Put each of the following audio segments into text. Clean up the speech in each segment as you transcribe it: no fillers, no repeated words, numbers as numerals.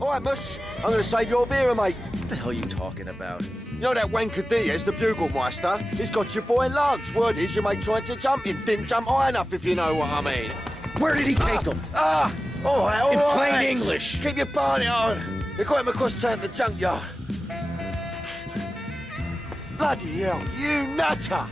All right, Mus. I'm gonna save your Vera, mate. What the hell are you talking about? You know that wanker Diaz, the bugle-meister? He's got your boy Lugs. Word is your mate tried to jump him. Didn't jump high enough, if you know what I mean. Where did he take him? All right, In plain lads. English. Keep your party on. They got him across town to the junkyard. Bloody hell, you nutter!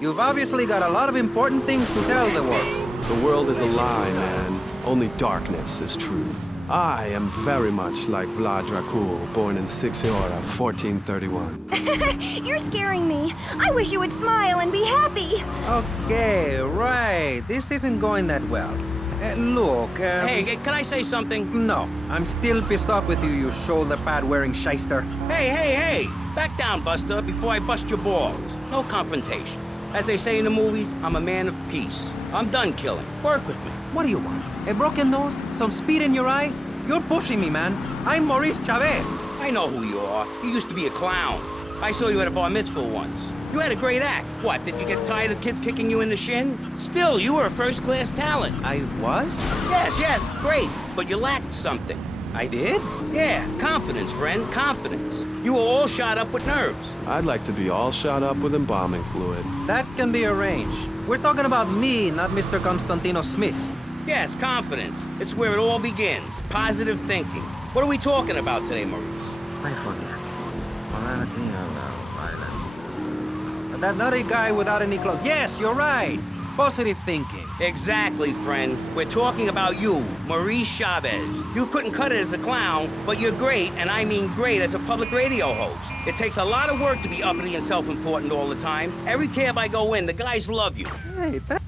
You've obviously got a lot of important things to tell the world. The world is a lie, man. Only darkness is truth. I am very much like Vlad Dracul, born in Sixiora, 1431. You're scaring me. I wish you would smile and be happy. Okay, right. This isn't going that well. Look, Hey, can I say something? No, I'm still pissed off with you, you shoulder-pad-wearing shyster. Hey! Back down, Buster, before I bust your balls. No confrontation. As they say in the movies, I'm a man of peace. I'm done killing. Work with me. What do you want? A broken nose? Some speed in your eye? You're pushing me, man. I'm Maurice Chavez. I know who you are. You used to be a clown. I saw you at a bar mitzvah once. You had a great act. What, did you get tired of kids kicking you in the shin? Still, you were a first-class talent. I was? Yes, great. But you lacked something. I did? Yeah, confidence, friend, confidence. You were all shot up with nerves. I'd like to be all shot up with embalming fluid. That can be arranged. We're talking about me, not Mr. Constantino Smith. Yes, confidence. It's where it all begins. Positive thinking. What are we talking about today, Maurice? I forget. Morality and violence. That nutty guy without any clothes. Yes, you're right. Positive thinking. Exactly, friend. We're talking about you, Maurice Chavez. You couldn't cut it as a clown, but you're great, and I mean great, as a public radio host. It takes a lot of work to be uppity and self-important all the time. Every cab I go in, the guys love you. Hey, that...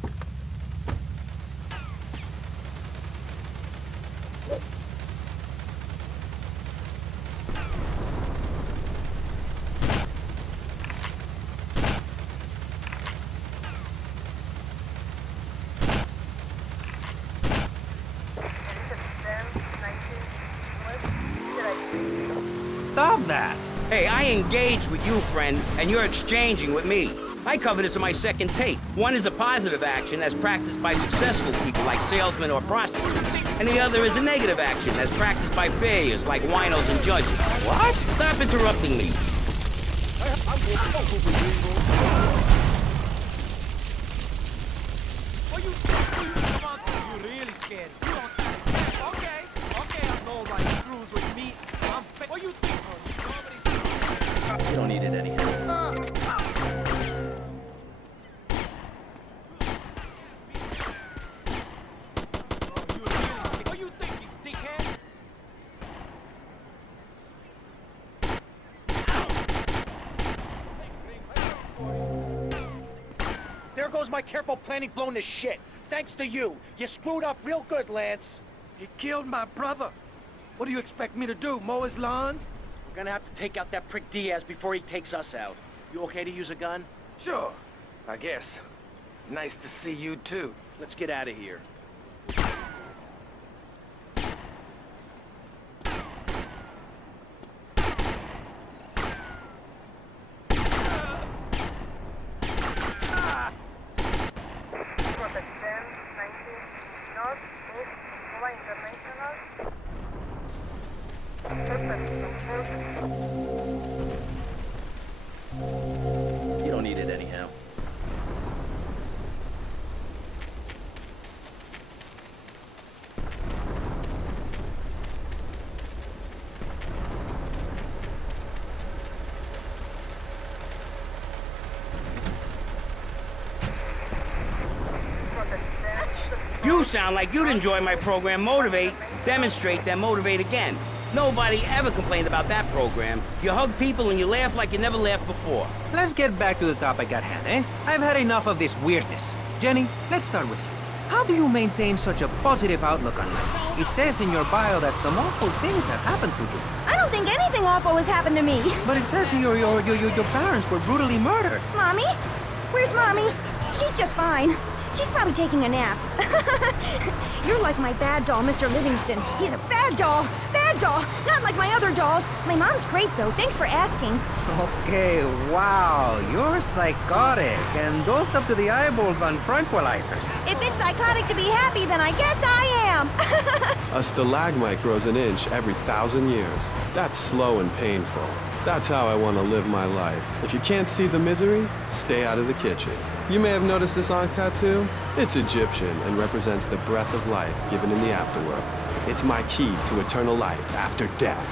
Stop that! Hey, I engaged with you, friend, and you're exchanging with me. I cover this in my second tape. One is a positive action as practiced by successful people like salesmen or prostitutes. And the other is a negative action as practiced by failures like winos and judges. What? Stop interrupting me. You don't need it anyhow. What you thinking, dickhead? There goes my careful planning blown to shit. Thanks to you. You screwed up real good, Lance. He killed my brother. What do you expect me to do, mow his lawns? We're gonna have to take out that prick Diaz before he takes us out. You okay to use a gun? Sure, I guess. Nice to see you too. Let's get out of here. You don't need it anyhow. You sound like you'd enjoy my program Motivate, Demonstrate, then Motivate Again. Nobody ever complained about that program. You hug people and you laugh like you never laughed before. Let's get back to the topic at hand, eh? I've had enough of this weirdness. Jenny, let's start with you. How do you maintain such a positive outlook on life? It says in your bio that some awful things have happened to you. I don't think anything awful has happened to me. But it says your parents were brutally murdered. Mommy? Where's Mommy? She's just fine. She's probably taking a nap. You're like my bad doll, Mr. Livingston. He's a bad doll. Bad doll. Not like my other dolls. My mom's great, though. Thanks for asking. Okay, wow, you're psychotic and dosed up to the eyeballs on tranquilizers. If it's psychotic to be happy, then I guess I am. A stalagmite grows an inch every 1,000 years. That's slow and painful. That's how I want to live my life. If you can't see the misery, stay out of the kitchen. You may have noticed this on tattoo. It's Egyptian and represents the breath of life given in the afterworld. It's my key to eternal life after death.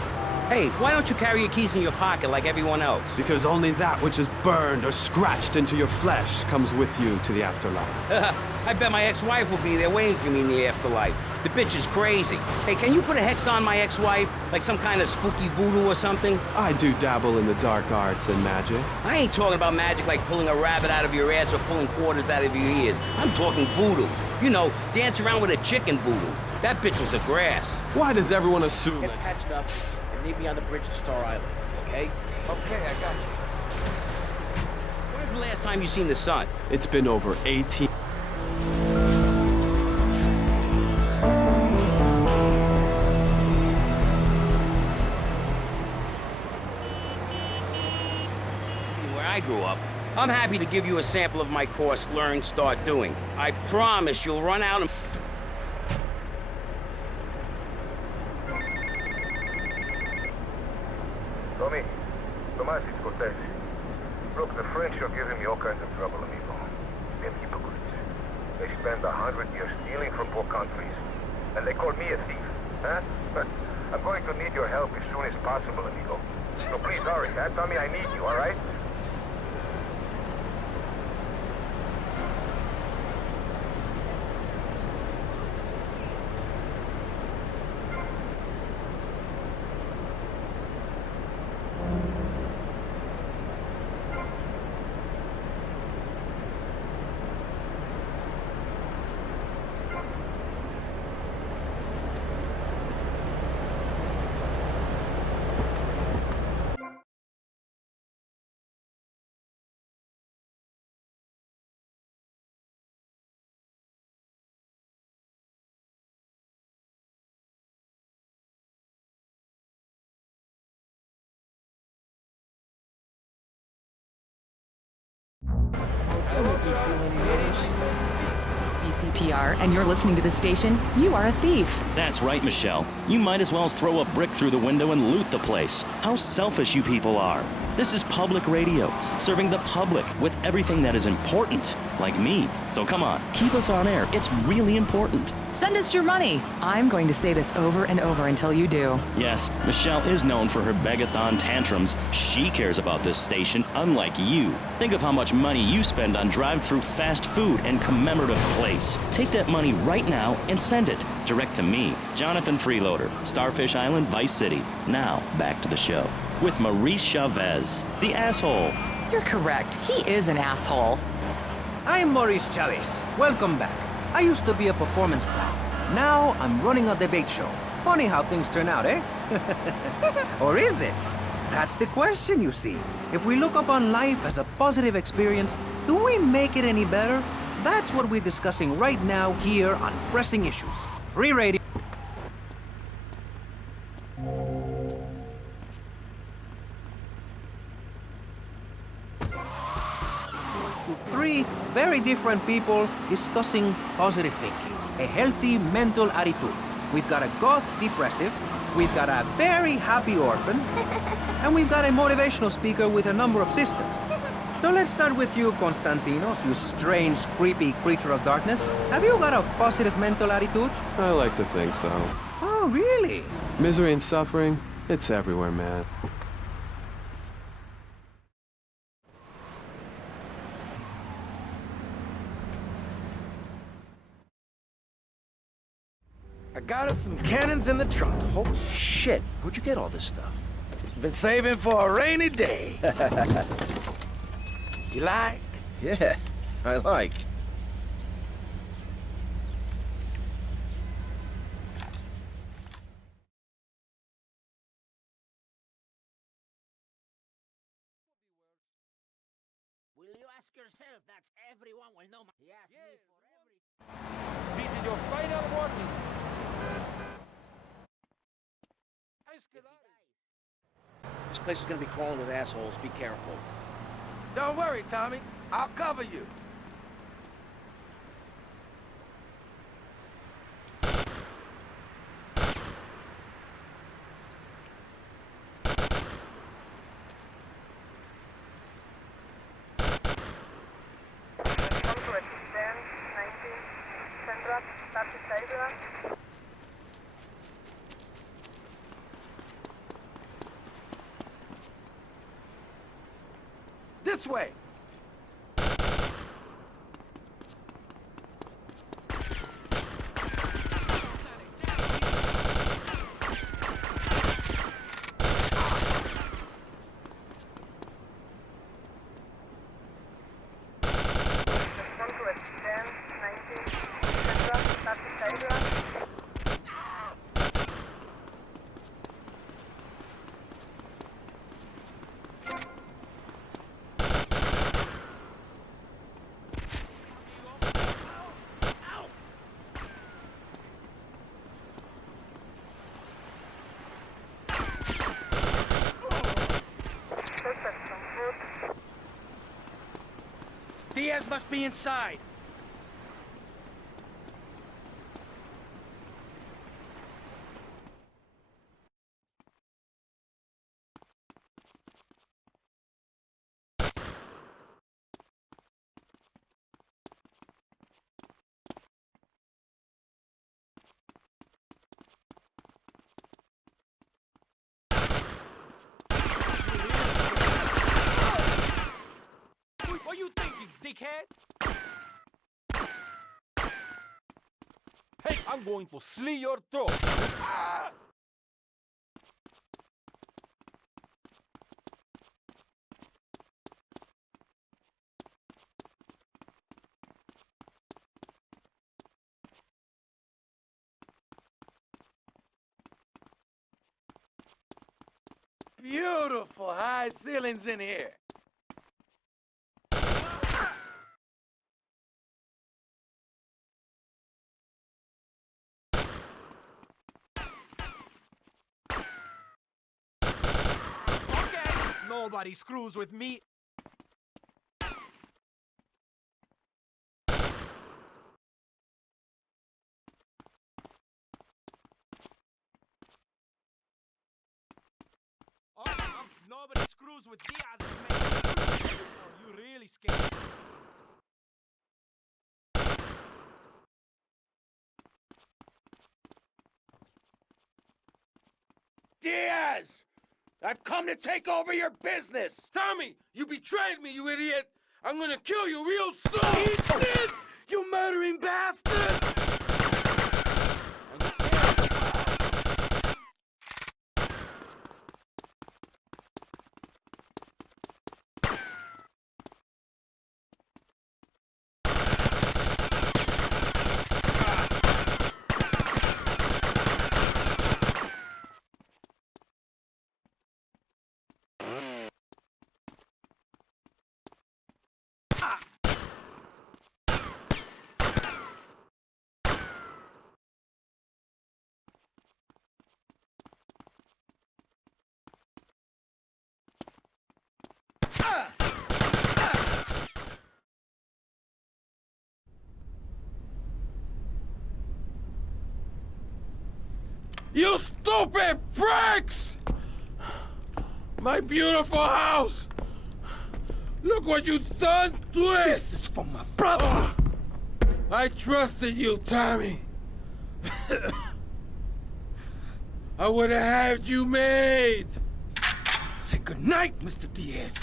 Hey, why don't you carry your keys in your pocket like everyone else? Because only that which is burned or scratched into your flesh comes with you to the afterlife. I bet my ex-wife will be there waiting for me in the afterlife. The bitch is crazy. Hey, can you put a hex on my ex-wife? Like some kind of spooky voodoo or something? I do dabble in the dark arts and magic. I ain't talking about magic like pulling a rabbit out of your ass or pulling quarters out of your ears. I'm talking voodoo. You know, dance around with a chicken voodoo. That bitch was a grass. Why does everyone assume Get that? patched up and meet me on the bridge to Star Island, okay? Okay, I got you. When's the last time you seen the sun? It's been over 18... Where I grew up, I'm happy to give you a sample of my course, Learn, Start Doing. I promise you'll run out and... Tommy, Tomas, it's Cortez. Look, the French are giving me all kinds of trouble, amigo. They're hypocrites. They spend 100 years stealing from poor countries, and they call me a thief, huh? But I'm going to need your help as soon as possible, amigo. So please hurry, huh? Tommy, I need you, all right? BCPR, and you're listening to the station, you are a thief. That's right, Michelle. You might as well throw a brick through the window and loot the place. How selfish you people are. This is public radio, serving the public with everything that is important, like me. So come on, keep us on air. It's really important. Send us your money. I'm going to say this over and over until you do. Yes, Michelle is known for her begathon tantrums. She cares about this station, unlike you. Think of how much money you spend on drive-through fast food and commemorative plates. Take that money right now and send it direct to me, Jonathan Freeloader, Starfish Island, Vice City. Now, back to the show with Maurice Chavez, the asshole. You're correct. He is an asshole. I'm Maurice Chavez. Welcome back. I used to be a performance clown. Now I'm running a debate show. Funny how things turn out, eh? Or is it? That's the question, you see. If we look upon life as a positive experience, do we make it any better? That's what we're discussing right now here on Pressing Issues. Free radio. To three very different people discussing positive thinking, a healthy mental attitude. We've got a goth depressive, we've got a very happy orphan, and we've got a motivational speaker with a number of systems. So let's start with you, Constantinos, you strange, creepy creature of darkness. Have you got a positive mental attitude? I like to think so. Oh, really? Misery and suffering, it's everywhere, man. I got us some cannons in the trunk. Holy shit, where'd you get all this stuff? Been saving for a rainy day. You like? Yeah, I like. Will you ask yourself? That's everyone will know. He asked me for This is your final warning. This place is gonna be crawling with assholes. Be careful. Don't worry, Tommy. I'll cover you. This way. Diaz must be inside. What you thinking, dickhead? Hey, I'm going to slit your throat. Beautiful high ceilings in here. Nobody screws with me. Nobody screws with Diaz, man. Oh, you really scared. Diaz! I've come to take over your business! Tommy, you betrayed me, you idiot! I'm gonna kill you real soon! Eat this, you murdering bastard! You stupid freaks! My beautiful house! Look what you've done to it! This is for my brother! I trusted you, Tommy. I would have had you made. Say goodnight, Mr. Diaz.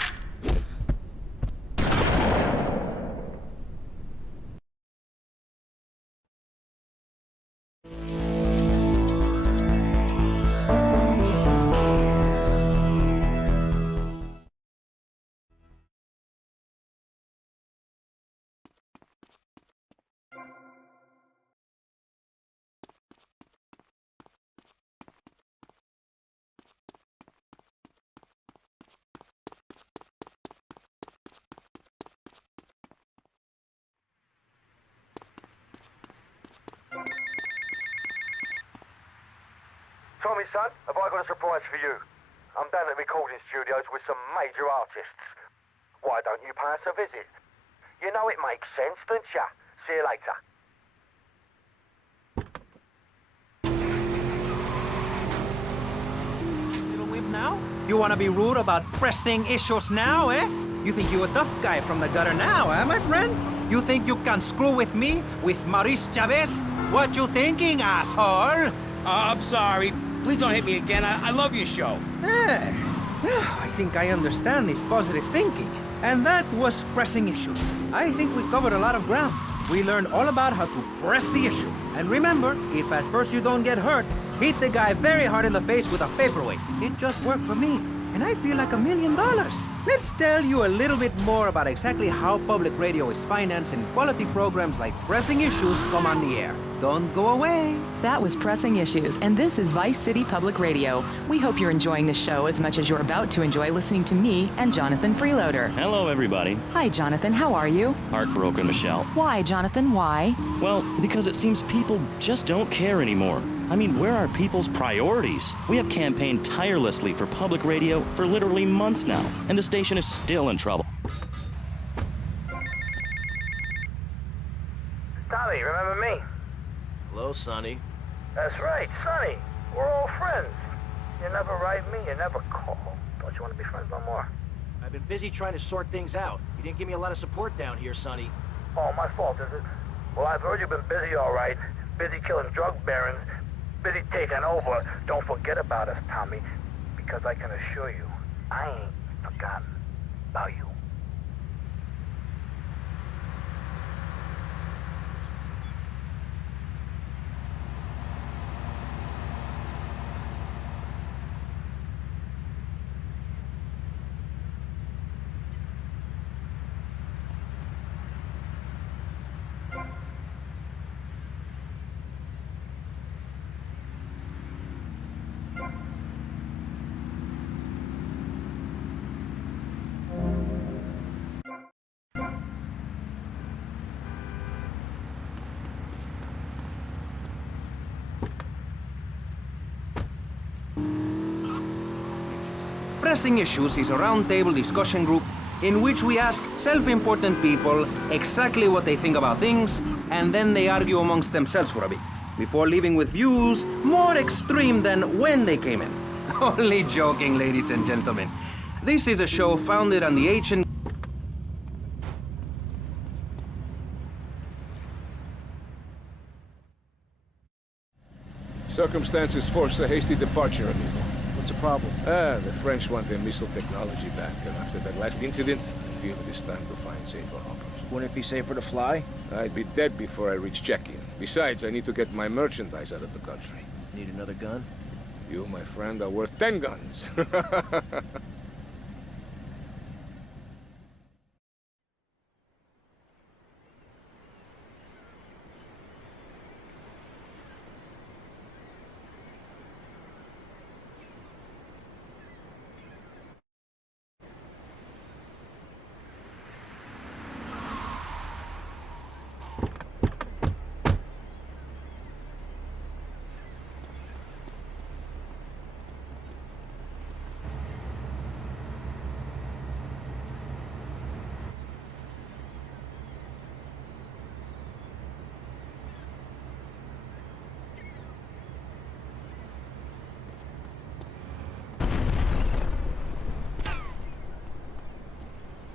Tommy, son, have I got a surprise for you? I'm down at the recording studios with some major artists. Why don't you pay us a visit? You know it makes sense, don't ya? See you later. Little wimp now? You wanna be rude about pressing issues now, eh? You think you a tough guy from the gutter now, eh, my friend? You think you can screw with me, with Maurice Chavez? What you thinking, asshole? I'm sorry. Please don't hit me again. I love your show. I think I understand this positive thinking. And that was pressing issues. I think we covered a lot of ground. We learned all about how to press the issue. And remember, if at first you don't get hurt, hit the guy very hard in the face with a paperweight. It just worked for me. And I feel like $1 million. Let's tell you a little bit more about exactly how public radio is financed and quality programs like Pressing Issues come on the air. Don't go away. That was Pressing Issues, and this is Vice City Public Radio. We hope you're enjoying the show as much as you're about to enjoy listening to me and Jonathan Freeloader. Hello, everybody. Hi, Jonathan. How are you? Heartbroken, Michelle. Why, Jonathan? Why? Well, because it seems people just don't care anymore. I mean, where are people's priorities? We have campaigned tirelessly for public radio for literally months now, and the station is still in trouble. Tommy, remember me? Hello, Sonny. That's right, Sonny. We're all friends. You never write me, you never call. Don't you want to be friends no more? I've been busy trying to sort things out. You didn't give me a lot of support down here, Sonny. Oh, my fault, is it? Well, I've heard you've been busy, all right. Busy killing drug barons. Busy taking over. Don't forget about us, Tommy. Because I can assure you, I ain't forgotten about you. Pressing Issues is a roundtable discussion group in which we ask self-important people exactly what they think about things, and then they argue amongst themselves for a bit, before leaving with views more extreme than when they came in. Only joking, ladies and gentlemen. This is a show founded on the ancient... Circumstances force a hasty departure, amigo. What's the problem? The French want their missile technology back, and after that last incident, I feel it is time to find safer harbors. Wouldn't it be safer to fly? I'd be dead before I reach check-in. Besides, I need to get my merchandise out of the country. Need another gun? You, my friend, are worth 10 guns.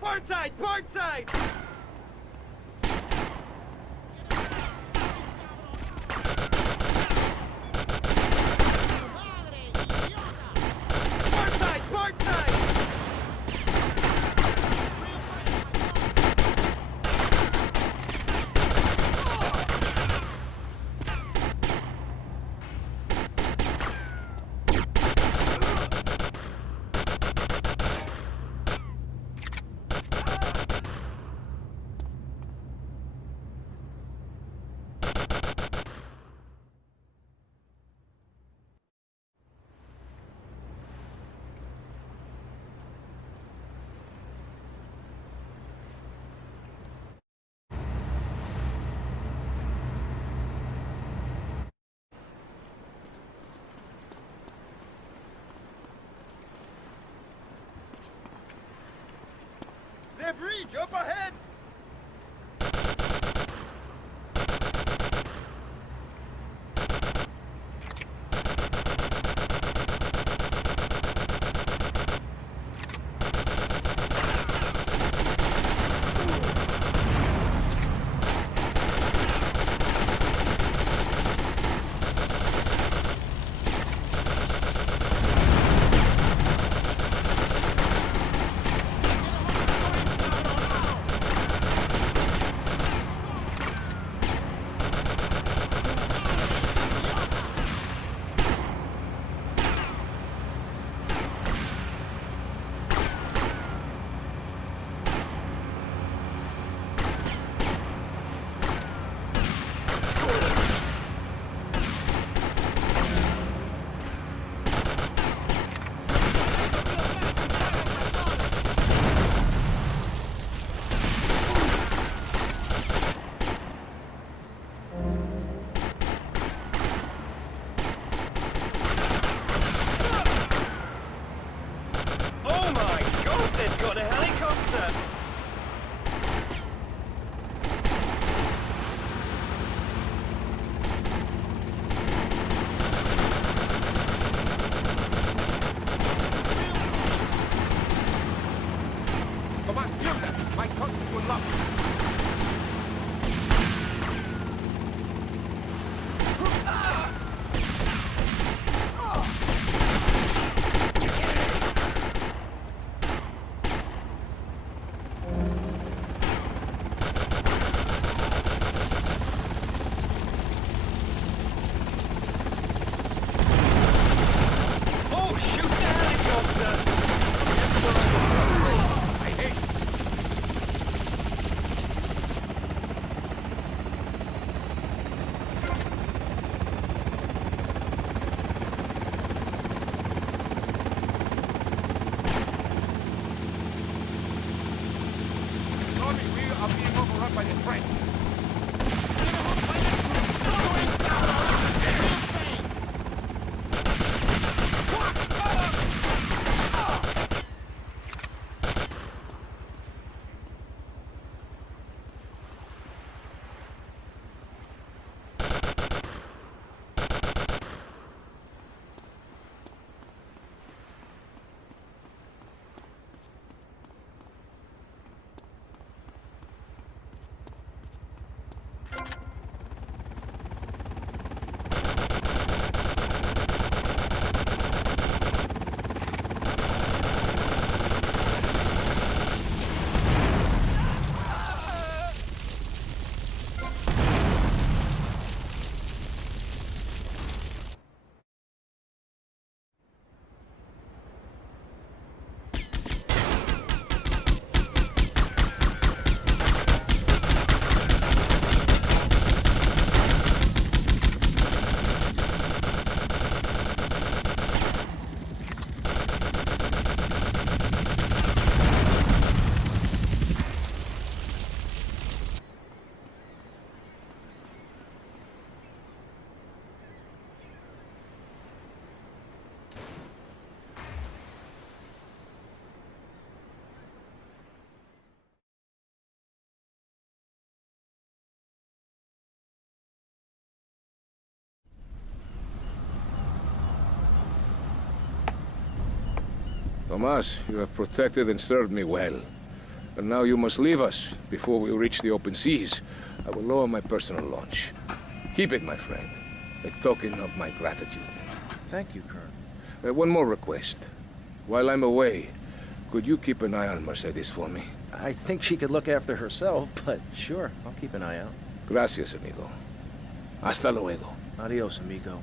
Port side! Port side! Port side! Port side! bridge up ahead! Tomas, you have protected and served me well. And now you must leave us before we reach the open seas. I will lower my personal launch. Keep it, my friend. A token of my gratitude. Thank you, Colonel. One more request. While I'm away, could you keep an eye on Mercedes for me? I think she could look after herself, but sure, I'll keep an eye out. Gracias, amigo. Hasta luego. Adios, amigo.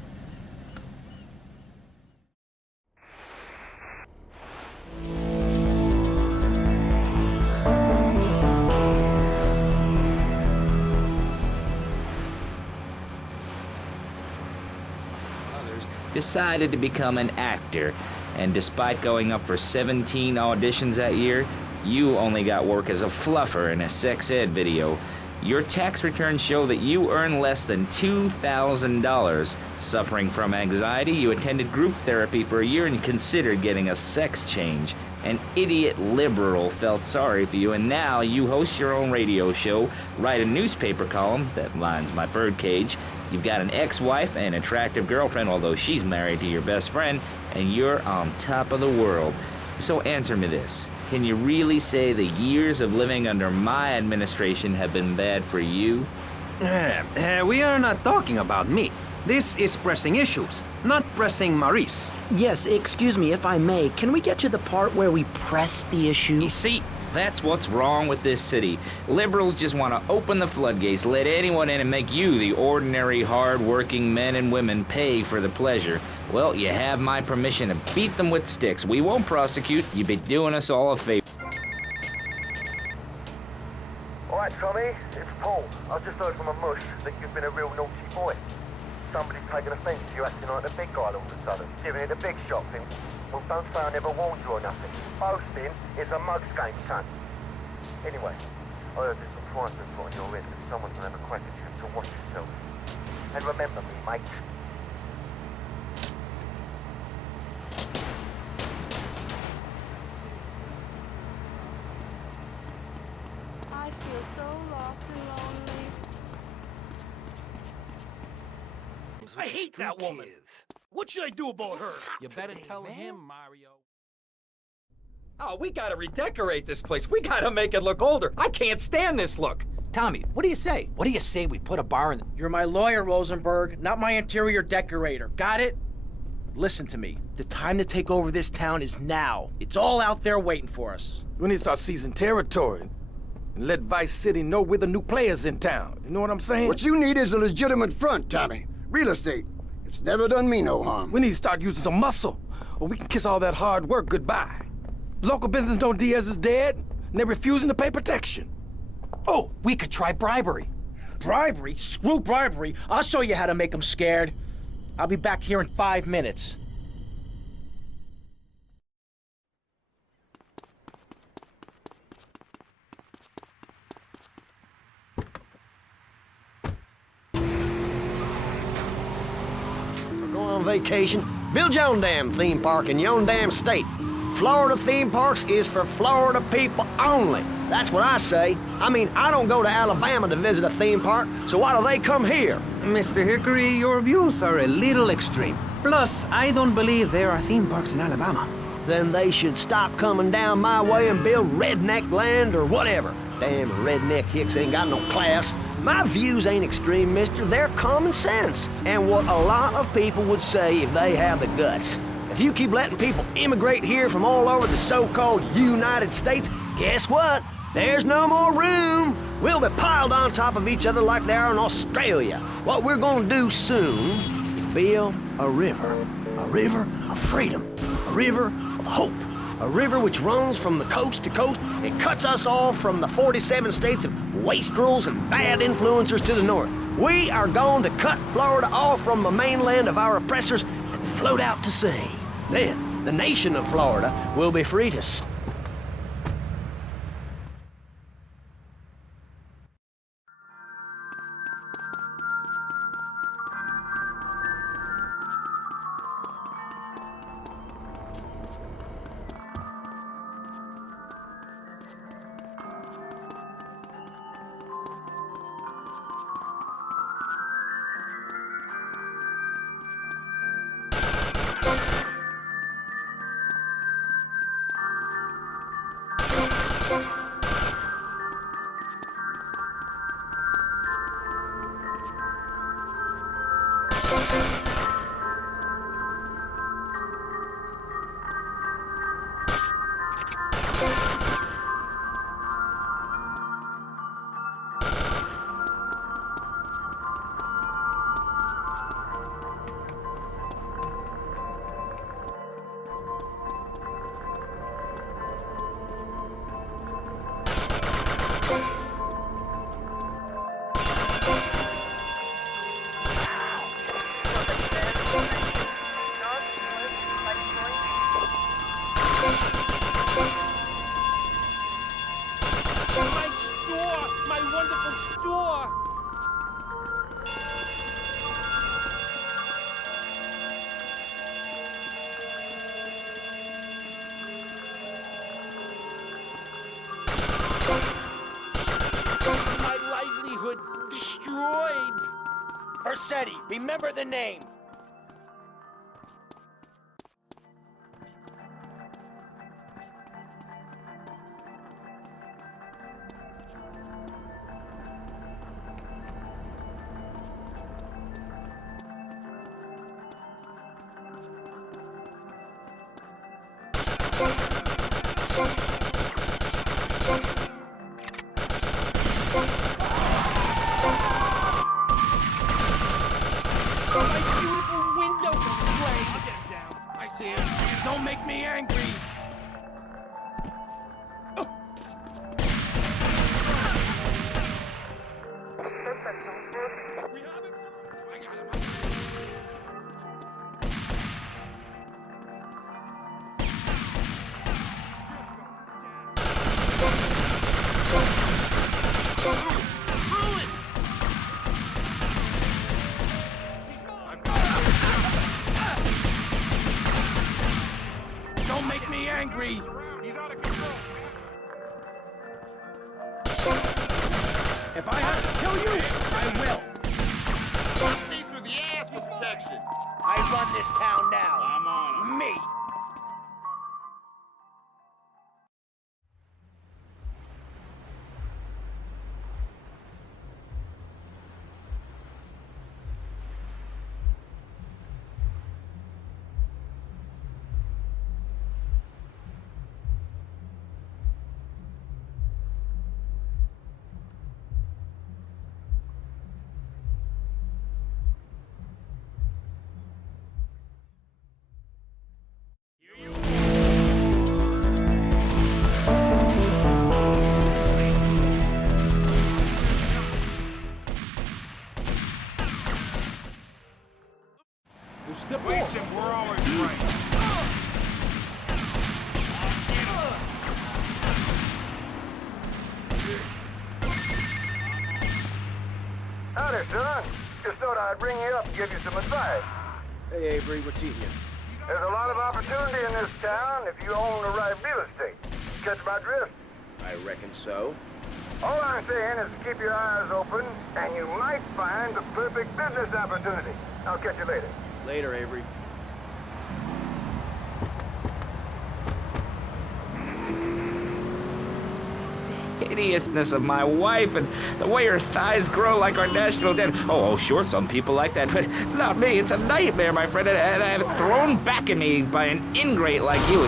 Decided to become an actor, and despite going up for 17 auditions that year, you only got work as a fluffer in a sex ed video. Your tax returns show that you earn less than $2,000. Suffering from anxiety, you attended group therapy for a year and considered getting a sex change. An idiot liberal felt sorry for you, and now you host your own radio show, write a newspaper column that lines my birdcage. You've got an ex-wife and an attractive girlfriend, although she's married to your best friend, and you're on top of the world. So answer me this. Can you really say the years of living under my administration have been bad for you? We are not talking about me. This is pressing issues, not pressing Maurice. Yes, excuse me if I may. Can we get to the part where we press the issue? You see, that's what's wrong with this city. Liberals just want to open the floodgates, let anyone in and make you, the ordinary, hard-working men and women, pay for the pleasure. Well, you have my permission to beat them with sticks. We won't prosecute. You'd be doing us all a favor. All right, Tommy, it's Paul. I've just heard from a mush that you've been a real naughty boy. Somebody's taken offence to you acting like the big guy all of a sudden, giving it a big shot thing. Well, don't say I never warned you or nothing. Boasting is a mug's game, son. Anyway, I heard there's some fines been put on your head and someone's gonna have a crack at you, so watch yourself. And remember me, mate. I feel so lost and lonely. I hate that woman. What should I do about her? You better tell him, Mario. Oh, we gotta redecorate this place. We gotta make it look older. I can't stand this look. Tommy, what do you say? What do you say we put a bar in the... You're my lawyer, Rosenberg, not my interior decorator. Got it? Listen to me. The time to take over this town is now. It's all out there waiting for us. We need to start seizing territory and let Vice City know we're the new players in town. You know what I'm saying? What you need is a legitimate front, Tommy. Real estate. It's never done me no harm. We need to start using some muscle, or we can kiss all that hard work goodbye. Local business know Diaz is dead, and they're refusing to pay protection. Oh, we could try bribery. Bribery? Screw bribery. I'll show you how to make them scared. I'll be back here in 5 minutes. On vacation, build your own damn theme park in your own damn state. Florida theme parks is for Florida people only. That's what I say. I mean, I don't go to Alabama to visit a theme park, so why do they come here? Mr. Hickory, your views are a little extreme. Plus, I don't believe there are theme parks in Alabama. Then they should stop coming down my way and build redneck land or whatever. Damn redneck hicks ain't got no class. My views ain't extreme, mister. They're common sense. And what a lot of people would say if they have the guts. If you keep letting people immigrate here from all over the so-called United States, guess what? There's no more room. We'll be piled on top of each other like they are in Australia. What we're gonna do soon is build a river of freedom, a river of hope, a river which runs from the coast to coast and cuts us off from the 47 states of wastrels and bad influencers to the north. We are going to cut Florida off from the mainland of our oppressors and float out to sea. Then, the nation of Florida will be free to... but destroyed. Vercetti, remember the name. Don't make me angry! Don't make me angry! He's out of control. If I have to kill you, I will. Punch me through the ass for protection. I run this town now. I'm on him. Me. We're always right. Howdy, son. Just thought I'd bring you up and give you some advice. Hey, Avery, what's eating you? There's a lot of opportunity in this town if you own the right real estate. Catch my drift? I reckon so. All I'm saying is keep your eyes open, and you might find the perfect business opportunity. I'll catch you later. Later, Avery. Hideousness of my wife and the way her thighs grow like our national debt. Oh, sure, some people like that, but not me. It's a nightmare, my friend, and I have it thrown back at me by an ingrate like you.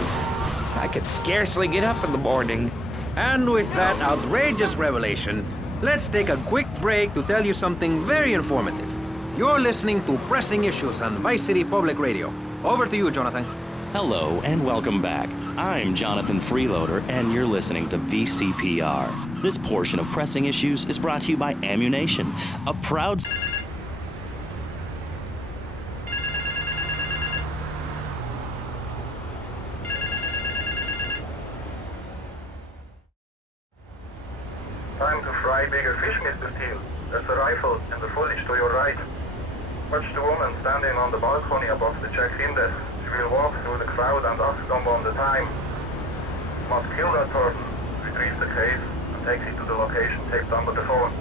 I could scarcely get up in the morning. And with that outrageous revelation, let's take a quick break to tell you something very informative. You're listening to Pressing Issues on Vice City Public Radio. Over to you, Jonathan. Hello and welcome back. I'm Jonathan Freeloader, and you're listening to VCPR. This portion of Pressing Issues is brought to you by Ammunition, a proud... Time to fry bigger fish, Mr. Steele. There's a rifle in the foliage to your right. Watch the woman standing on the balcony above the check-in desk. She will walk through the crowd and ask someone the time. Must kill that person, retrieve the case, and take it to the location taped under the phone.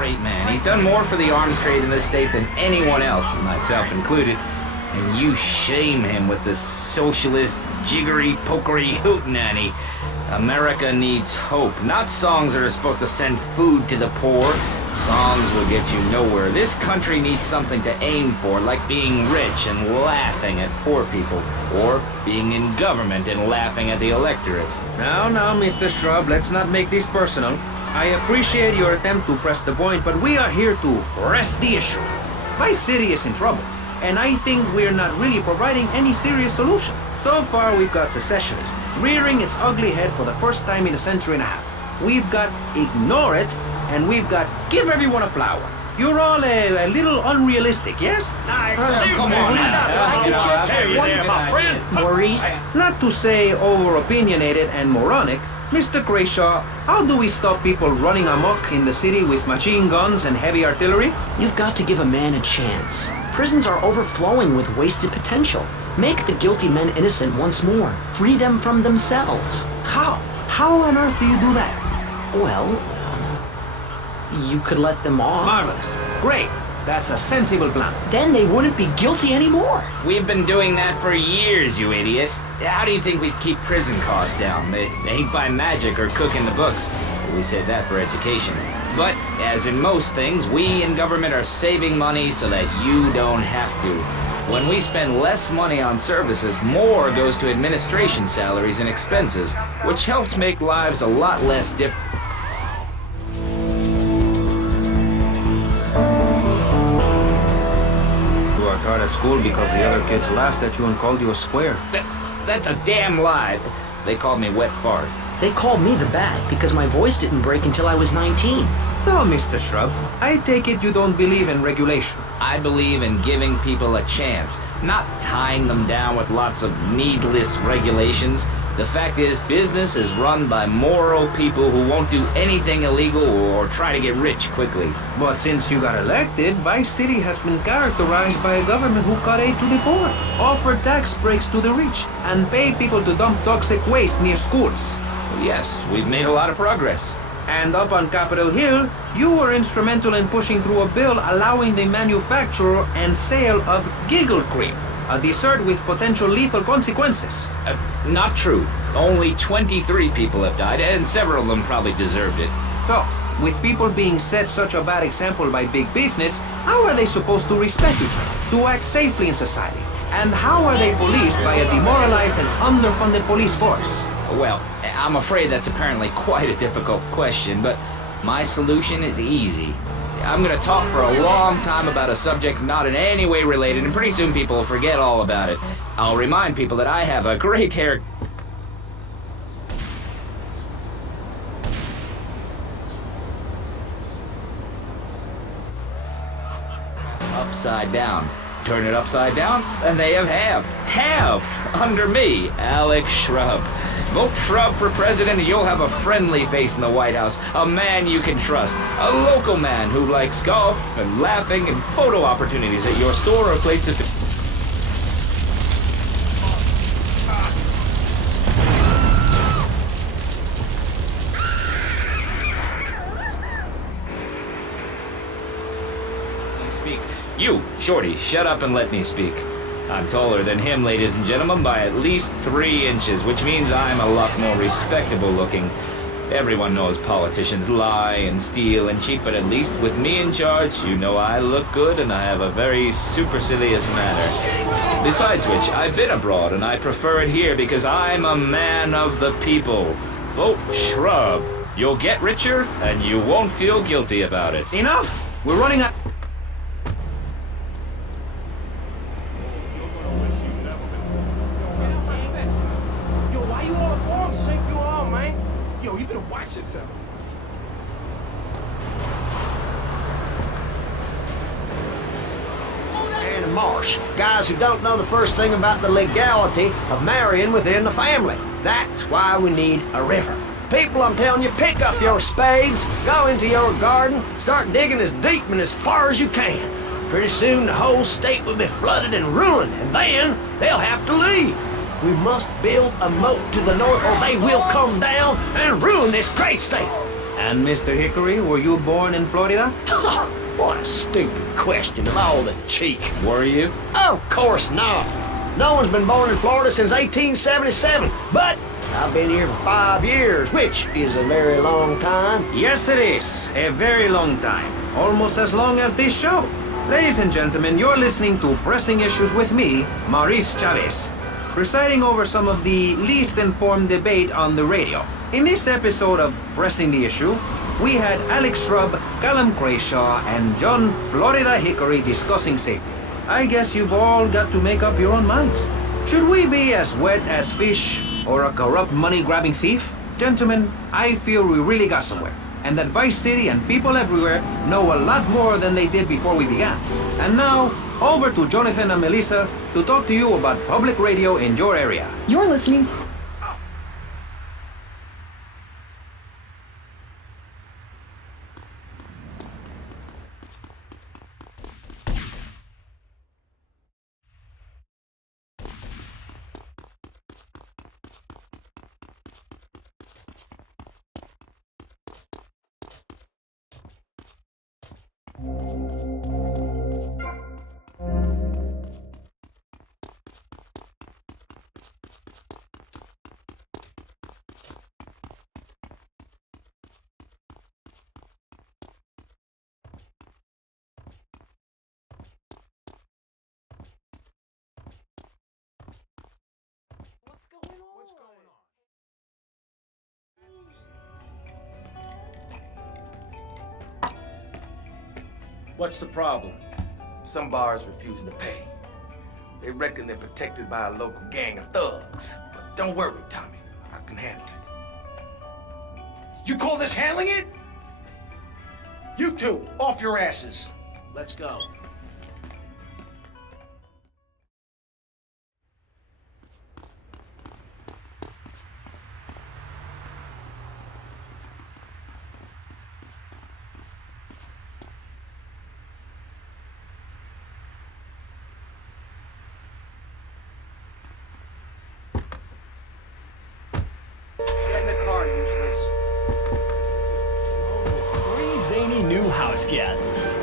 great man. He's done more for the arms trade in this state than anyone else, myself included. And you shame him with the socialist, jiggery-pokery hootenanny. America needs hope, not songs that are supposed to send food to the poor. Songs will get you nowhere. This country needs something to aim for, like being rich and laughing at poor people, or being in government and laughing at the electorate. Now, Mr. Shrub, let's not make this personal. I appreciate your attempt to press the point, but we are here to rest the issue. My city is in trouble, and I think we're not really providing any serious solutions. So far, we've got secessionists rearing its ugly head for the first time in a century and a half. We've got ignore it, and we've got give everyone a flower. You're all a little unrealistic, yes? Come on now. Maurice? Not to say over-opinionated and moronic, Mr. Crashaw, how do we stop people running amok in the city with machine guns and heavy artillery? You've got to give a man a chance. Prisons are overflowing with wasted potential. Make the guilty men innocent once more. Free them from themselves. How? How on earth do you do that? Well, you could let them off. Marvelous. Great. That's a sensible plan. Then they wouldn't be guilty anymore. We've been doing that for years, you idiot. How do you think we keep prison costs down? They ain't by magic or cooking the books. We save that for education. But, as in most things, we in government are saving money so that you don't have to. When we spend less money on services, more goes to administration salaries and expenses, which helps make lives a lot less difficult. You worked hard at school because the other kids laughed at you and called you a square. That's a damn lie. They called me wet fart. They called me the bat because my voice didn't break until I was 19. So, Mr. Shrub, I take it you don't believe in regulation. I believe in giving people a chance, not tying them down with lots of needless regulations. The fact is, business is run by moral people who won't do anything illegal or try to get rich quickly. But since you got elected, Vice City has been characterized by a government who cut aid to the poor, offered tax breaks to the rich, and paid people to dump toxic waste near schools. Yes, we've made a lot of progress. And up on Capitol Hill, you were instrumental in pushing through a bill allowing the manufacture and sale of giggle cream, a dessert with potential lethal consequences. Not true. Only 23 people have died, and several of them probably deserved it. So, with people being set such a bad example by big business, how are they supposed to respect each other, to act safely in society? And how are they policed by a demoralized and underfunded police force? Well, I'm afraid that's apparently quite a difficult question, but my solution is easy. I'm gonna talk for a long time about a subject not in any way related, and pretty soon people will forget all about it. I'll remind people that I have a great hair... upside down. Turn it upside down, and they have halved under me, Alex Shrub. Vote Shrub for president and you'll have a friendly face in the White House, a man you can trust, a local man who likes golf and laughing and photo opportunities at your store or place of... You, Shorty, shut up and let me speak. I'm taller than him, ladies and gentlemen, by at least 3 inches, which means I'm a lot more respectable looking. Everyone knows politicians lie and steal and cheat, but at least with me in charge, you know I look good and I have a very supercilious manner. Besides which, I've been abroad and I prefer it here because I'm a man of the people. Vote Shrub. You'll get richer and you won't feel guilty about it. Enough! We're running out. Marsh, guys who don't know the first thing about the legality of marrying within the family. That's why we need a river. People, I'm telling you, pick up your spades, go into your garden, start digging as deep and as far as you can. Pretty soon the whole state will be flooded and ruined, and then they'll have to leave. We must build a moat to the north or they will come down and ruin this great state. And Mr. Hickory, were you born in Florida? What a stupid question of all the cheek. Were you? Of course not. No one's been born in Florida since 1877, but I've been here for 5 years, which is a very long time. Yes, it is. A very long time. Almost as long as this show. Ladies and gentlemen, you're listening to Pressing Issues with me, Maurice Chavez, presiding over some of the least informed debate on the radio. In this episode of Pressing the Issue, we had Alex Shrub, Callum Crayshaw, and John Florida Hickory discussing safety. I guess you've all got to make up your own minds. Should we be as wet as fish or a corrupt money-grabbing thief? Gentlemen, I feel we really got somewhere, and that Vice City and people everywhere know a lot more than they did before we began. And now, over to Jonathan and Melissa to talk to you about public radio in your area. You're listening. What's the problem? Some bars refusing to pay. They reckon they're protected by a local gang of thugs. But don't worry, Tommy. I can handle it. You call this handling it? You two, off your asses. Let's go. Get in the car, useless. Three zany new house guests.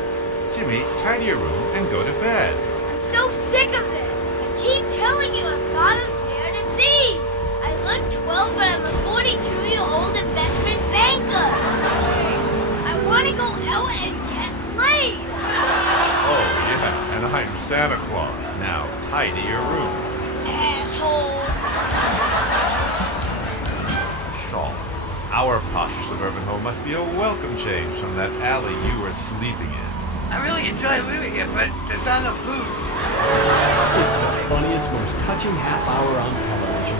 Jimmy, tidy your room and go to bed. I'm so sick of this. I keep telling you I'm not a fair to see. I look 12, but I'm a 42-year-old investment banker. I want to go out and get laid. Oh, yeah, and I'm Santa Claus. Now, tidy your room. Asshole. Shaw, our posh suburban home must be a welcome change from that alley you were sleeping in. I really enjoy living here, but there's not enough booze. It's the funniest, most touching half hour on television.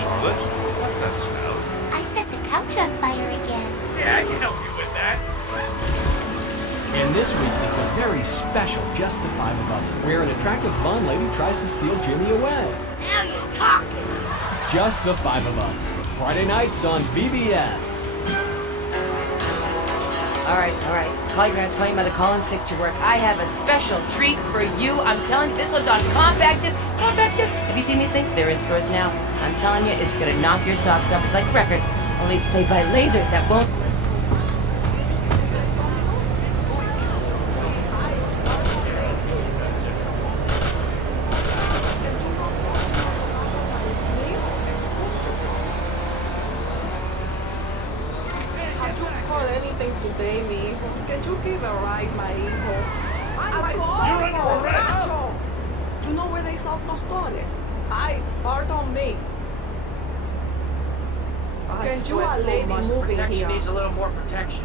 Charlotte, what's that smell? I set the couch on fire again. Yeah, I can help you with that. And this week, it's a very special Just the Five of Us, where an attractive blonde lady tries to steal Jimmy away. Now you're talking. Just the Five of Us. Friday nights on BBS. All right. Call your parents, call your mother, call in sick to work. I have a special treat for you. I'm telling you, this one's on compact disc. Compact disc. Have you seen these things? They're in stores now. I'm telling you, it's gonna knock your socks off. It's like a record, only it's played by lasers that won't. Today, mi hijo. Can you give a ride, my hijo? You're under arrest! You know where they sell tostones? Ay, pardon me. Can you a lady moving Protection here? needs a little more protection.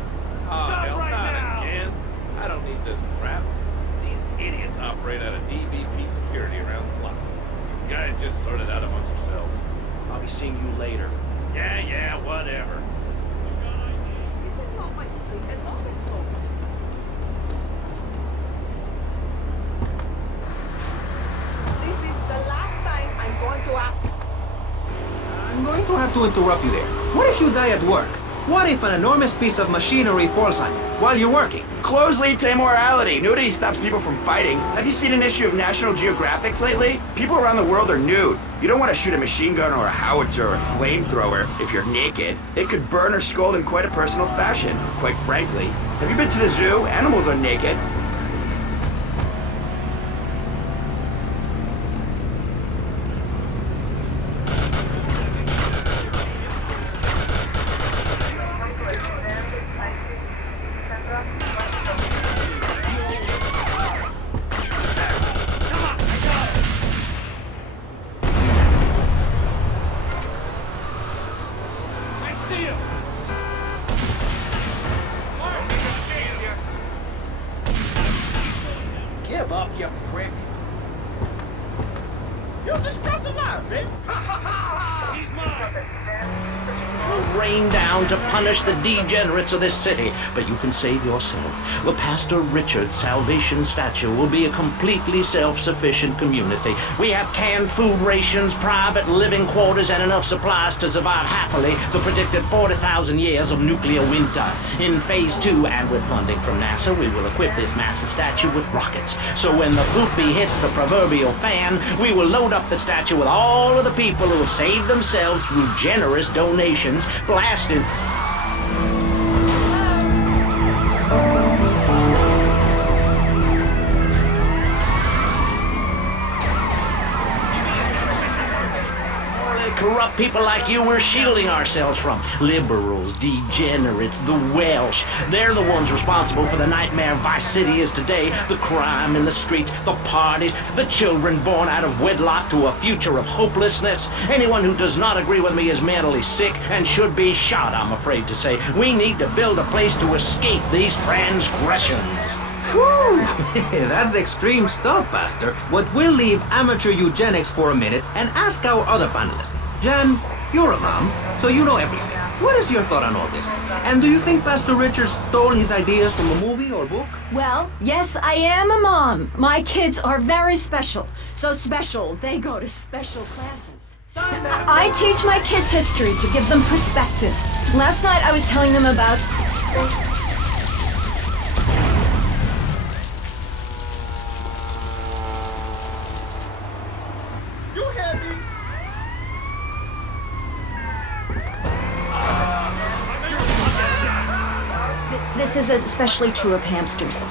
Oh, hell, not again. I don't need this crap. These idiots operate out of DVP security around the block. You guys just sort it out amongst yourselves. I'll be seeing you later. Yeah, whatever. This is the last time I'm going to ask you. I'm going to have to interrupt you there. What if you die at work? What if an enormous piece of machinery falls on you while you're working? Clothes lead to immorality. Nudity stops people from fighting. Have you seen an issue of National Geographic lately? People around the world are nude. You don't want to shoot a machine gun or a howitzer or a flamethrower if you're naked. It could burn or scald in quite a personal fashion, quite frankly. Have you been to the zoo? Animals are naked. Give up, you prick. You discussed a lot, man. Ha ha ha! He's mine. Will rain down to punish the degenerates of this city, but you can save yourself. The Pastor Richard Salvation Statue will be a completely self-sufficient community. We have canned food rations, private living quarters, and enough supplies to survive happily the predicted 40,000 years of nuclear winter. In Phase 2, and with funding from NASA, we will equip this massive statue with rockets. So when the poopy hits the proverbial fan, we will load up the statue with all of the people who have saved themselves through generous donations, blasted. Corrupt people like you we're shielding ourselves from. Liberals, degenerates, the Welsh. They're the ones responsible for the nightmare Vice City is today. The crime in the streets, the parties, the children born out of wedlock to a future of hopelessness. Anyone who does not agree with me is mentally sick and should be shot, I'm afraid to say. We need to build a place to escape these transgressions. Whew! That's extreme stuff, Pastor. But we'll leave amateur eugenics for a minute and ask our other panelists. Jan, you're a mom, so you know everything. What is your thought on all this? And do you think Pastor Richard stole his ideas from a movie or book? Well, yes, I am a mom. My kids are very special. So special, they go to special classes. I teach my kids history to give them perspective. Last night I was telling them about... You had me. This is especially true of hamsters.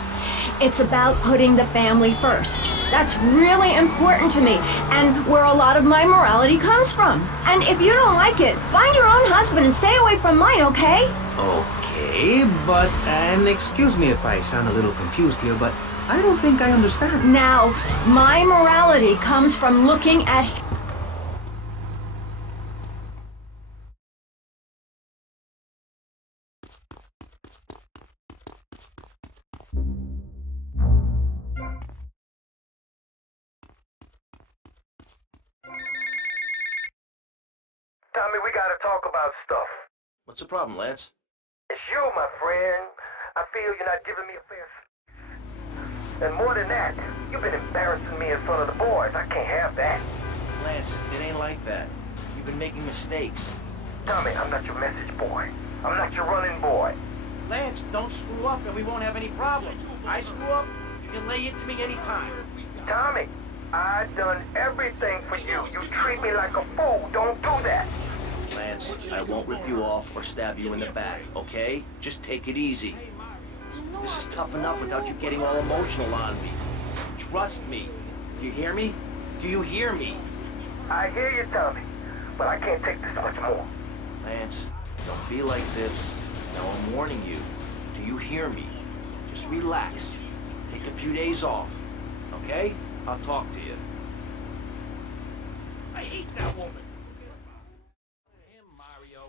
It's about putting the family first. That's really important to me, and where a lot of my morality comes from. And if you don't like it, find your own husband and stay away from mine, okay? Okay, but, and excuse me if I sound a little confused here, but I don't think I understand. Now, my morality comes from looking at... Tommy, we gotta talk about stuff. What's the problem, Lance? It's you, my friend. I feel you're not giving me a fair... And more than that, you've been embarrassing me in front of the boys. I can't have that. Lance, it ain't like that. You've been making mistakes. Tommy, I'm not your message boy. I'm not your running boy. Lance, don't screw up and we won't have any problems. I screw up, you can lay into me anytime. Tommy, I've done everything for you. You treat me like a fool. Don't do that. Lance, I won't rip you off or stab you in the back, okay? Just take it easy. This is tough enough without you getting all emotional on me. Trust me. Do you hear me? Do you hear me? I hear you, Tommy, but I can't take this much more. Lance, don't be like this. Now I'm warning you. Do you hear me? Just relax. Take a few days off, okay? I'll talk to you. I hate that woman.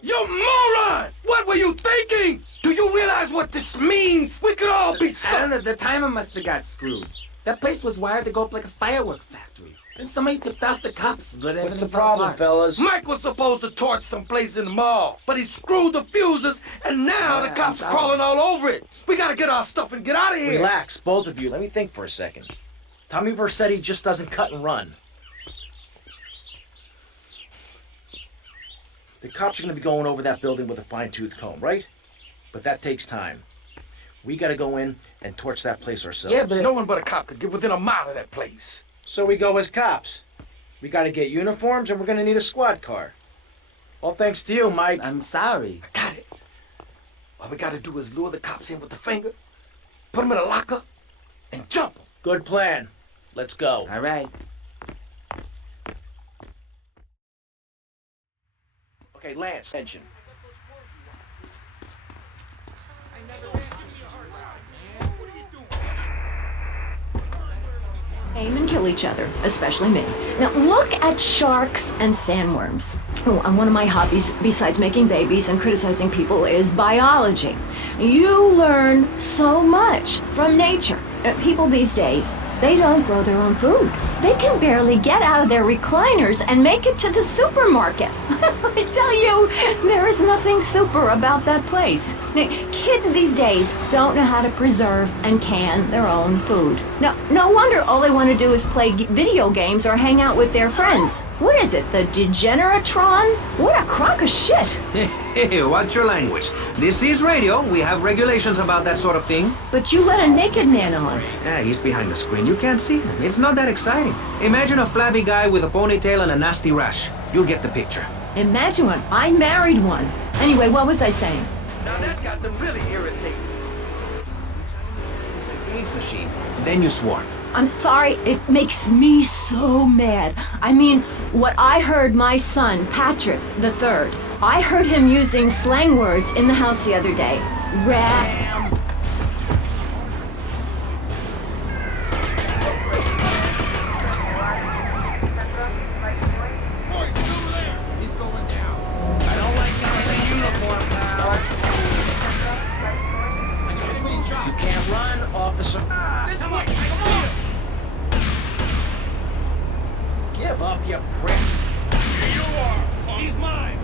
You moron! What were you thinking? Do you realize what this means? We could all be I don't know, the timer must have got screwed. That place was wired to go up like a firework factory. And somebody tipped off the cops, but What's the problem, fellas? Mike was supposed to torch some place in the mall, but he screwed the fuses, and now the cops are crawling all over it. We gotta get our stuff and get out of here. Relax, both of you. Let me think for a second. Tommy Vercetti just doesn't cut and run. The cops are gonna be going over that building with a fine-tooth comb, right? But that takes time. We gotta go in and torch that place ourselves. Yeah, but no one but a cop could get within a mile of that place. So we go as cops. We gotta get uniforms and we're gonna need a squad car. All thanks to you, Mike. I'm sorry. I got it. All we gotta do is lure the cops in with the finger, put them in a lockup, and jump them. Good plan. Let's go. All right. Okay, Lance, attention. Aim and kill each other, especially me. Now look at sharks and sandworms. Oh, and one of my hobbies, besides making babies and criticizing people, is biology. You learn so much from nature. People these days, they don't grow their own food. They can barely get out of their recliners and make it to the supermarket. I tell you, there is nothing super about that place. Now, kids these days don't know how to preserve and can their own food. No wonder all they want to do is play video games or hang out with their friends. What is it, the Degeneratron? What a crock of shit. Hey, watch your language. This is radio. We have regulations about that sort of thing. But you let a naked man on. Yeah, he's behind the screen. You can't see him. It's not that exciting. Imagine a flabby guy with a ponytail and a nasty rash. You'll get the picture. Imagine one. I married one. Anyway, what was I saying? Now that got them really irritated. It's a games machine. Then you swarm. I'm sorry, it makes me so mad. I mean, what I heard my son, Patrick III, I heard him using slang words in the house the other day. Rat. You can't run, officer. Give up, you prick. Here you are. He's mine.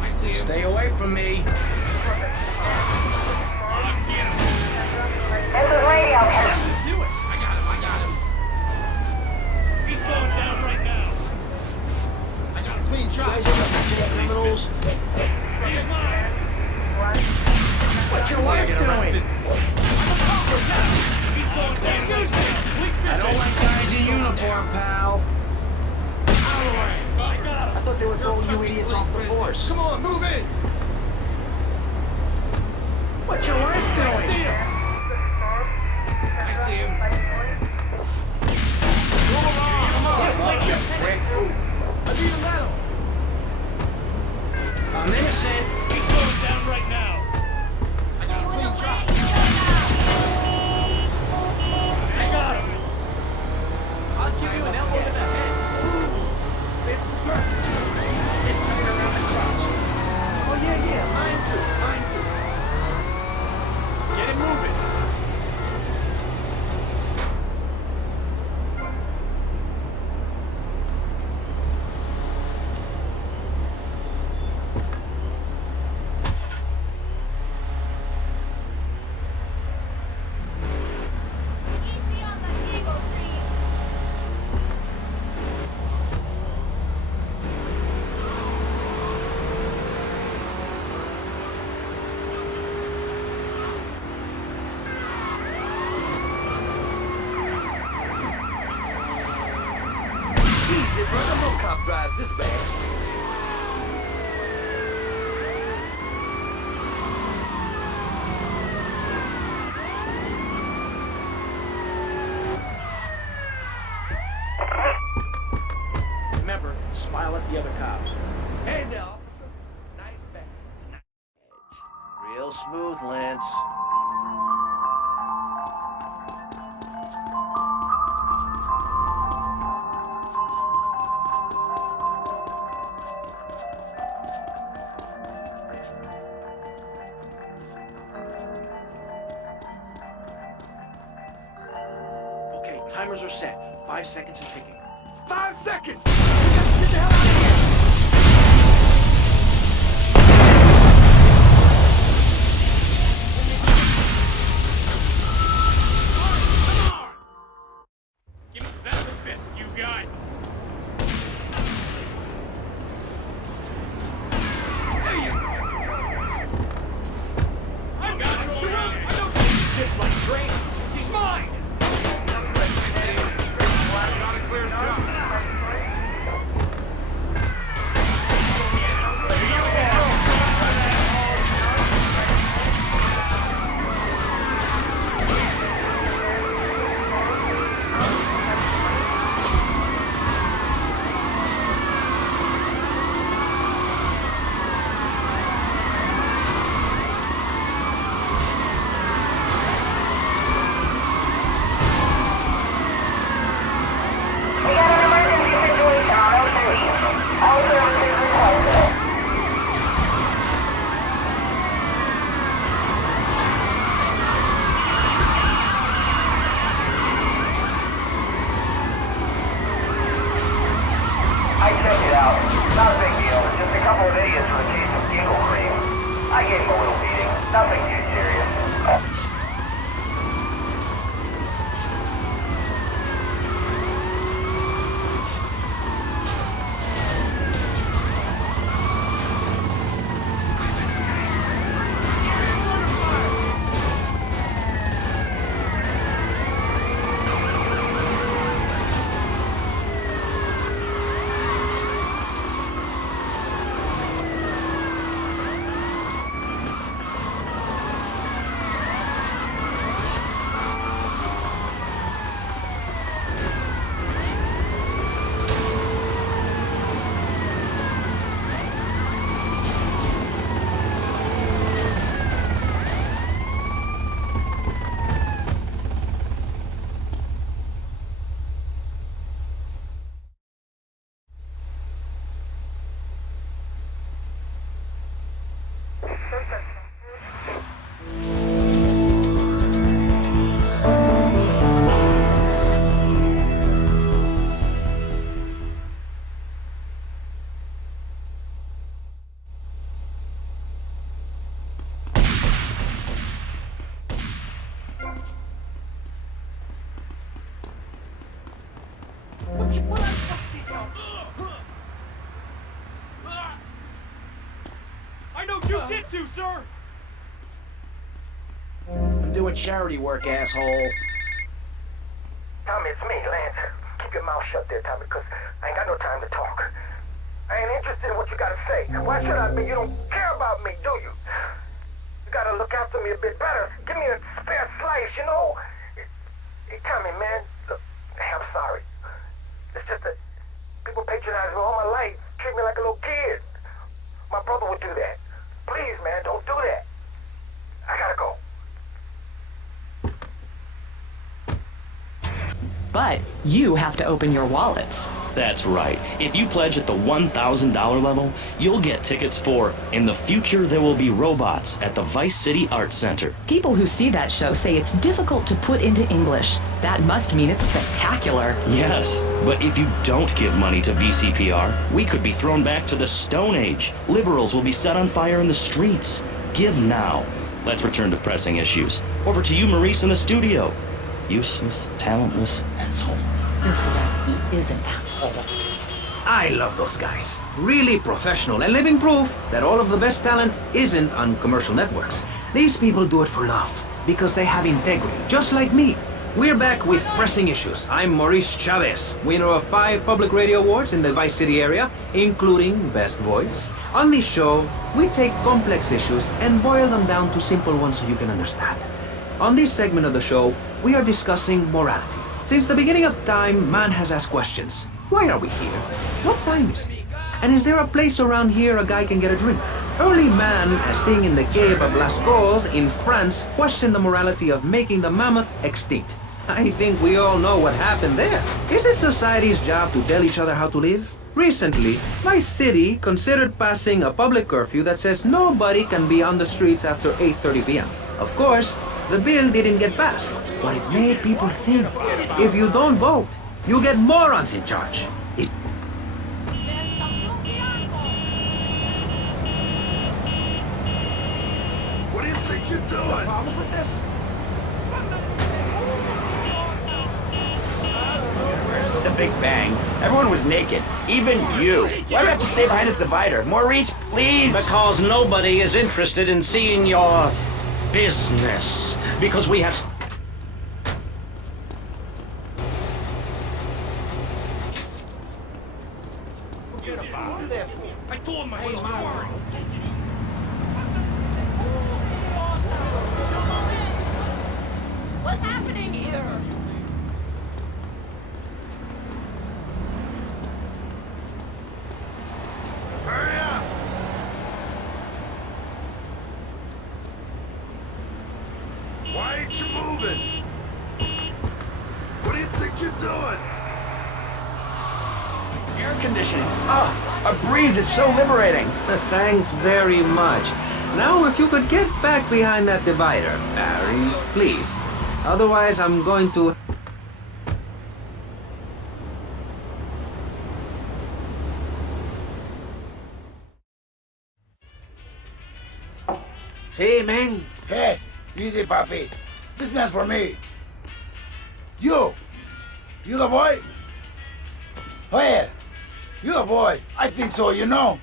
I see him. Stay away from me. This is radio. Do it. I got him. He's going down right now. I got a clean shot. You guys ever criminals? He is mine. What's your wife doing? I don't like guys in uniform, pal. I thought they were throwing you idiots off the force. Come on, move in. What's your wife doing? I see him. Move along. Come on. You prick. I need him now. I'm innocent. He's going down right now. I got a clean shot. I got him. I'll give you an elbow to the head. It's perfect. It's turning around the crotch. Oh, yeah, mine too. Get it moving. Easy, brother. No cop drives this bad. Remember, smile at the other cops. Hey there, officer. Nice badge. Real smooth, Lance. Okay, timers are set. 5 seconds and ticking. 5 seconds! We got to get the hell out of here! Give me that fist you got. I know jujitsu, sir! I'm doing charity work, asshole. Tommy, it's me, Lance. Keep your mouth shut there, Tommy, because I ain't got no time to talk. I ain't interested in what you gotta say. Why should I be? You don't care about me, do you? You gotta look after me a bit better. Give me a spare slice, you know? Hey, Tommy, man, look, I'm sorry. It's just that people patronize me all my life, treat me like a little kid. My brother would do that. Please, man, don't do that. I gotta go. But you have to open your wallets. That's right. If you pledge at the $1,000 level, you'll get tickets for In the Future There Will Be Robots at the Vice City Arts Center. People who see that show say it's difficult to put into English. That must mean it's spectacular. Yes, but if you don't give money to VCPR, we could be thrown back to the Stone Age. Liberals will be set on fire in the streets. Give now. Let's return to pressing issues. Over to you, Maurice, in the studio. Useless, talentless asshole. You're correct. He is an asshole. I love those guys. Really professional and living proof that all of the best talent isn't on commercial networks. These people do it for love, because they have integrity, just like me. We're back with Pressing Issues. I'm Maurice Chavez, winner of 5 public radio awards in the Vice City area, including Best Voice. On this show, we take complex issues and boil them down to simple ones so you can understand. On this segment of the show, we are discussing morality. Since the beginning of time, man has asked questions. Why are we here? What time is it? And is there a place around here a guy can get a drink? Early man, as seen in the cave of Lascaux in France, questioned the morality of making the mammoth extinct. I think we all know what happened there. Is it society's job to tell each other how to live? Recently, my city considered passing a public curfew that says nobody can be on the streets after 8:30 p.m. Of course, the bill didn't get passed, but it made people think. If you don't vote, you get morons in charge. What do you think you're doing? Problems with this? The Big Bang. Everyone was naked. Even you. Why do I have to stay behind this divider? Maurice, please! Because nobody is interested in seeing your business. Because we have... I told him I was worried. What's happening here? Hurry up! Why ain't you moving? What do you think you're doing? Air conditioning. A breeze is so liberating. Thanks very much. Now, if you could get back behind that divider, Barry, please. Otherwise, I'm going to... See, man. Hey, easy, papi. This man's for me. You the boy? Oh, yeah. You the boy. I think so, you know.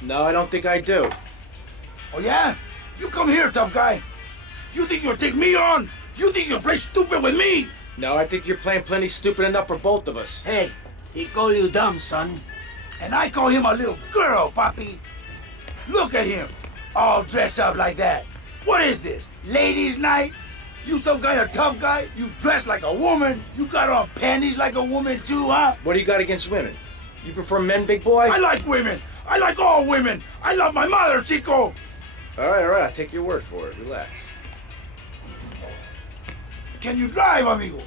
No, I don't think I do. Oh, yeah? You come here, tough guy. You think you'll take me on? You think you'll play stupid with me? No, I think you're playing plenty stupid enough for both of us. Hey, he call you dumb, son. And I call him a little girl, papi. Look at him, all dressed up like that. What is this, ladies' night? You some kind of tough guy? You dress like a woman? You got on panties like a woman too, huh? What do you got against women? You prefer men, big boy? I like women. I like all women. I love my mother, Chico. All right, I'll take your word for it. Relax. Can you drive, amigo?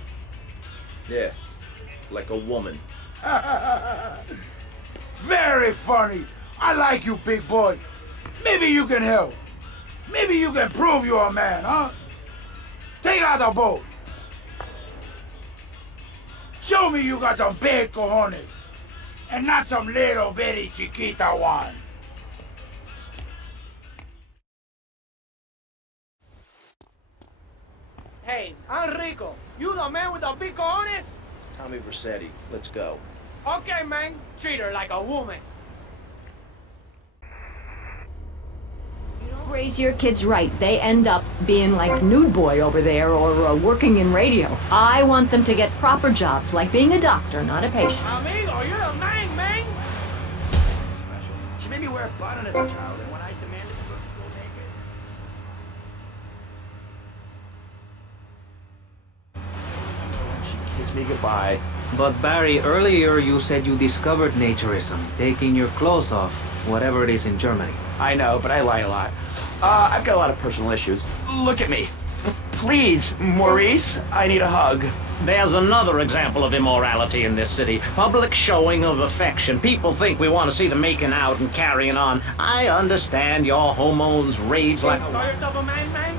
Yeah, like a woman. Very funny. I like you, big boy. Maybe you can help. Maybe you can prove you're a man, huh? Take out the boat. Show me you got some big cojones. And not some little bitty chiquita ones. Hey, I'm Rico. You the man with the big cojones? Tommy Vercetti. Let's go. Okay, man. Treat her like a woman. Raise your kids right. They end up being like Nude Boy over there or working in radio. I want them to get proper jobs, like being a doctor, not a patient. Amigo, you're a man, man. Special. She made me wear a button as a child, and when I demanded to go to school naked... When she kissed me goodbye. But Barry, earlier you said you discovered naturism, taking your clothes off, whatever it is in Germany. I know, but I lie a lot. I've got a lot of personal issues. Look at me. Please, Maurice, I need a hug. There's another example of immorality in this city. Public showing of affection. People think we want to see them making out and carrying on. I understand your hormones rage like Call yourself a man, man?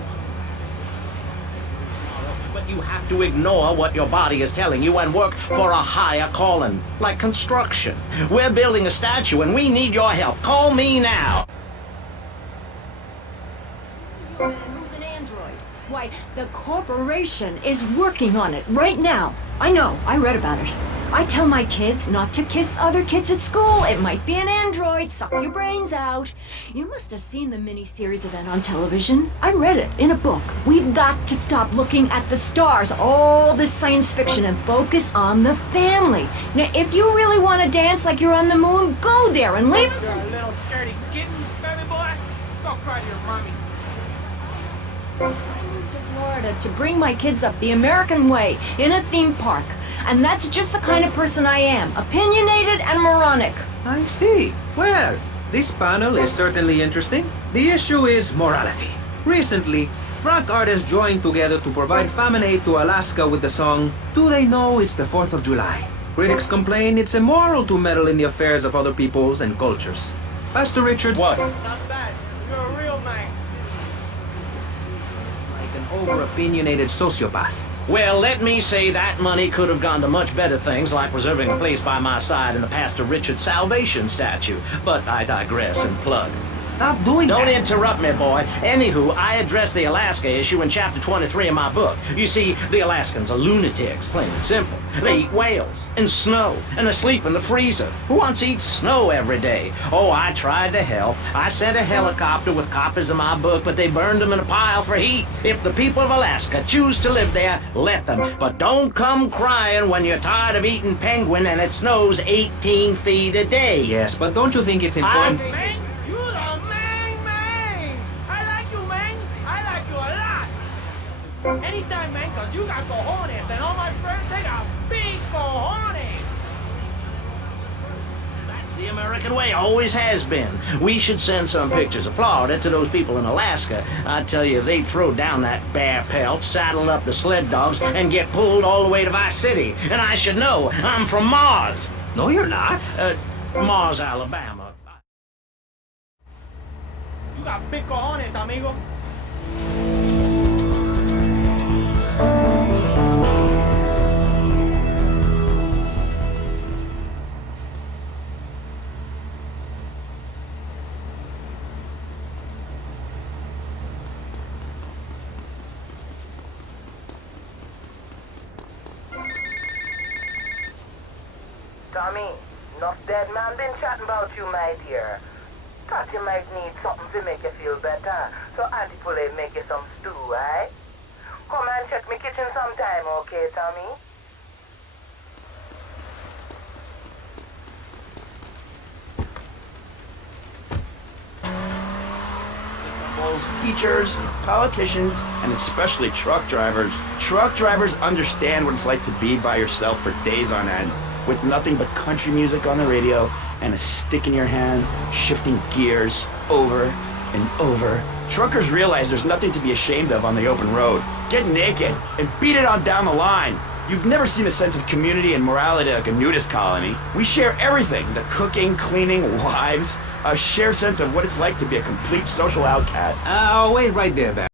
but you have to ignore what your body is telling you and work for a higher calling, like construction. We're building a statue and we need your help. Call me now. Who's an android? Why, the corporation is working on it right now. I know, I read about it. I tell my kids not to kiss other kids at school. It might be an android, suck your brains out. You must have seen the mini-series event on television. I read it in a book. We've got to stop looking at the stars, all this science fiction, and focus on the family. Now, if you really want to dance like you're on the moon, go there and leave us. You're a little scaredy kitten, baby boy. Go cry to your mommy. I moved to Florida to bring my kids up the American way in a theme park. And that's just the kind of person I am. Opinionated and moronic. I see. Well, this panel is certainly interesting. The issue is morality. Recently, rock artists joined together to provide famine aid to Alaska with the song, Do They Know It's the 4th of July? Critics complain it's immoral to meddle in the affairs of other peoples and cultures. Pastor Richards... What? Not bad. You're a real man. It's like an over-opinionated sociopath. Well, let me say that money could have gone to much better things, like reserving a place by my side in the Pastor Richard Salvation statue. But I digress and plug. Stop doing that. Don't interrupt me, boy. Anywho, I address the Alaska issue in chapter 23 of my book. You see, the Alaskans are lunatics, plain and simple. They eat whales and snow and they sleep in the freezer. Who wants to eat snow every day? Oh, I tried to help. I sent a helicopter with copies of my book, but they burned them in a pile for heat. If the people of Alaska choose to live there, let them. But don't come crying when you're tired of eating penguin and it snows 18 feet a day. Yes, but don't you think it's important... Anytime, man, cause you got cojones, and all my friends, they got big cojones. That's the American way, always has been. We should send some pictures of Florida to those people in Alaska. I tell you, they'd throw down that bear pelt, saddle up the sled dogs, and get pulled all the way to Vice City. And I should know, I'm from Mars. No, you're not. Mars, Alabama. You got big cojones, amigo. Tommy, enough dead man been chatting about you, my dear. Thought you might need something to make you feel better. So Auntie Poulet make you some stew, eh? Come and check me kitchen sometime, okay, Tommy? Teachers, politicians, and especially truck drivers. Truck drivers understand what it's like to be by yourself for days on end, with nothing but country music on the radio and a stick in your hand, shifting gears over and over. Truckers realize there's nothing to be ashamed of on the open road. Get naked and beat it on down the line. You've never seen a sense of community and morality like a nudist colony. We share everything, the cooking, cleaning, wives, a shared sense of what it's like to be a complete social outcast. Wait right there, Barry.